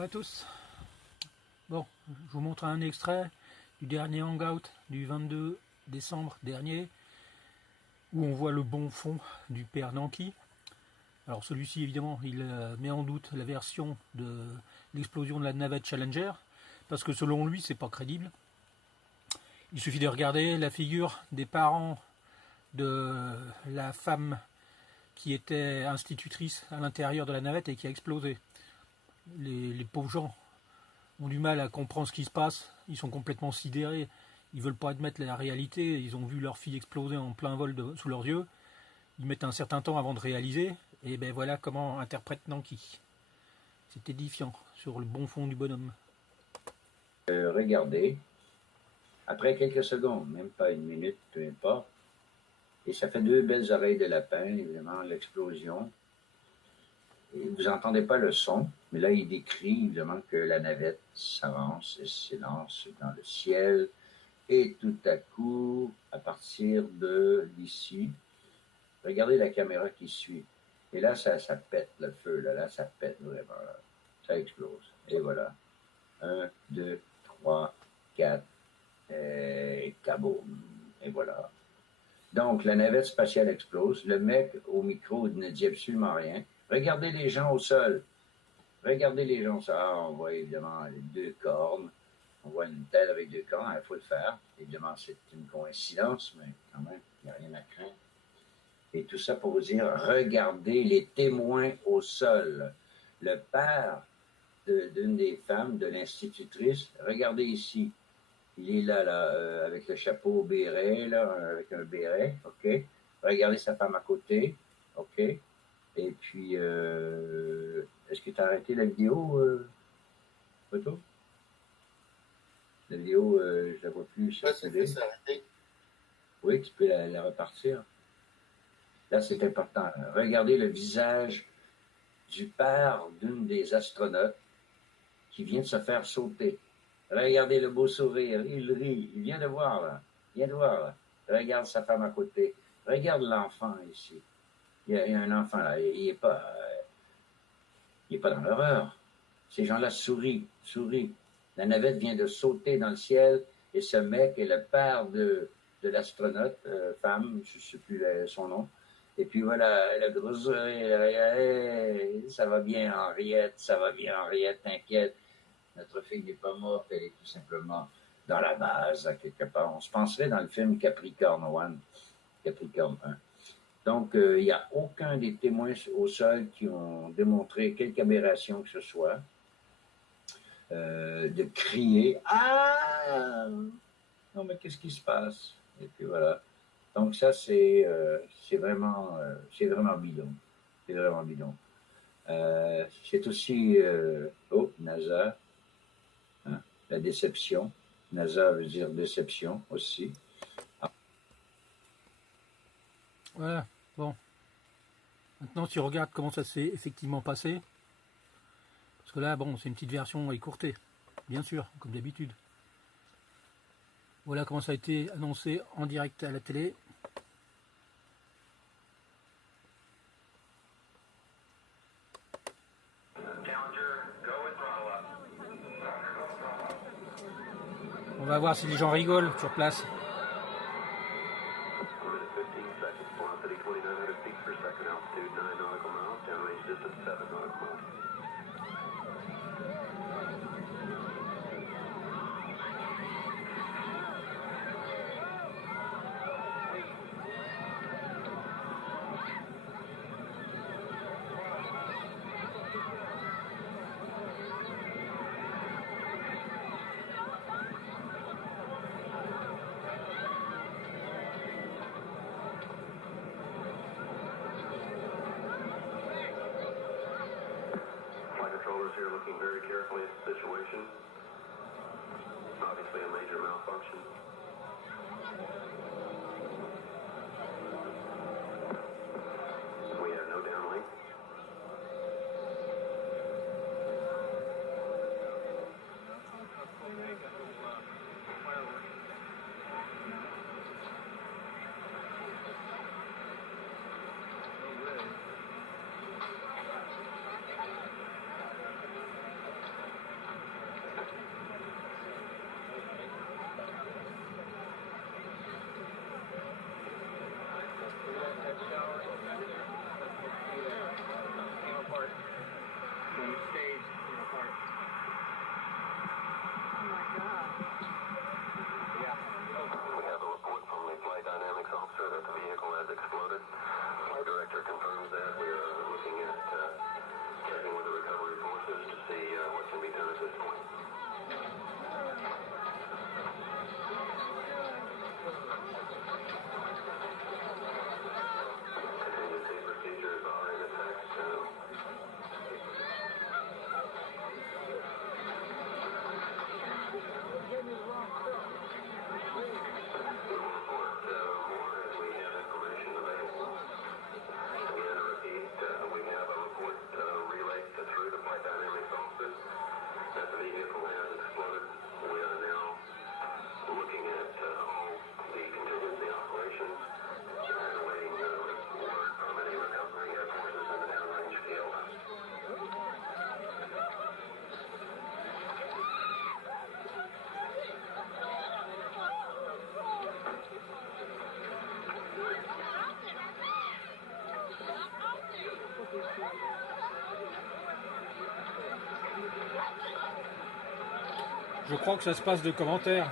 Bonjour à tous. Bon, je vous montre un extrait du dernier hangout du 22 décembre dernier où on voit le bon fond du père Nanki. Alors celui-ci évidemment il met en doute la version de l'explosion de la navette Challenger parce que selon lui c'est pas crédible. Il suffit de regarder la figure des parents de la femme qui était institutrice à l'intérieur de la navette et qui a explosé. Les pauvres gens ont du mal à comprendre ce qui se passe, ils sont complètement sidérés, ils veulent pas admettre la réalité, ils ont vu leur fille exploser en plein vol sous leurs yeux, ils mettent un certain temps avant de réaliser, et ben voilà comment interprète Nanki. C'est édifiant sur le bon fond du bonhomme. Regardez, après quelques secondes, même pas une minute, peu importe, et ça fait deux belles oreilles de lapin, évidemment, l'explosion. Et vous n'entendez pas le son, mais là, il décrit évidemment que la navette s'avance et s'élance dans le ciel. Et tout à coup, à partir de d'ici, regardez la caméra qui suit. Et là, ça pète le feu, là, ça pète vraiment. Là. Ça explose. Et voilà. 1, 2, 3, 4, et kaboum. Et voilà. Donc, la navette spatiale explose. Le mec au micro ne dit absolument rien. Regardez les gens au sol. Regardez les gens au sol. Ah, on voit évidemment les deux cornes. On voit une tête avec deux cornes. Il faut le faire. Évidemment, c'est une coïncidence, mais quand même, il n'y a rien à craindre. Et tout ça pour vous dire, regardez les témoins au sol. Le père d'une des femmes, de l'institutrice, regardez ici. Il est là, avec le chapeau béret, là, avec un béret, OK. Regardez sa femme à côté, OK. Et puis, est-ce que tu as arrêté la vidéo, photo? La vidéo, je la vois plus circuler. C'est arrêté. Oui, tu peux la repartir. Là, c'est important. Là. Regardez le visage du père d'une des astronautes qui vient de se faire sauter. Regardez le beau sourire, il rit, il vient de voir là, il vient de voir là. Regarde sa femme à côté, regarde l'enfant ici. Il y a un enfant là, il est pas dans l'horreur. Ces gens-là sourient. La navette vient de sauter dans le ciel et ce mec est le père de l'astronaute, femme, je sais plus son nom. Et puis voilà, le gros sourire, hey, ça va bien Henriette, t'inquiète. Notre fille n'est pas morte, elle est tout simplement dans la base, à quelque part. On se penserait dans le film Capricorn 1, Capricorn 1. Donc, il n'y a aucun des témoins au sol qui ont démontré quelque aberration que ce soit. De crier « Ah! Non, mais qu'est-ce qui se passe? » Et puis voilà. Donc ça, c'est vraiment bidon. C'est vraiment bidon. C'est aussi... NASA. Hein, la déception. NASA veut dire déception aussi. Voilà, bon. Maintenant tu regardes comment ça s'est effectivement passé. Parce que là, bon, c'est une petite version écourtée, bien sûr, comme d'habitude. Voilà comment ça a été annoncé en direct à la télé. On va voir si les gens rigolent sur place. Here looking very carefully at the situation. Obviously a major malfunction. We have no downlink. this point. Contingency procedures are in effect. We will report more as we have information available. Again, I repeat, we have a report relayed through the flight dynamics office that the vehicle has exploded. We are now looking at all the contingency operations and awaiting word from any recovery air forces in the downrange field. Je crois que ça se passe de commentaires.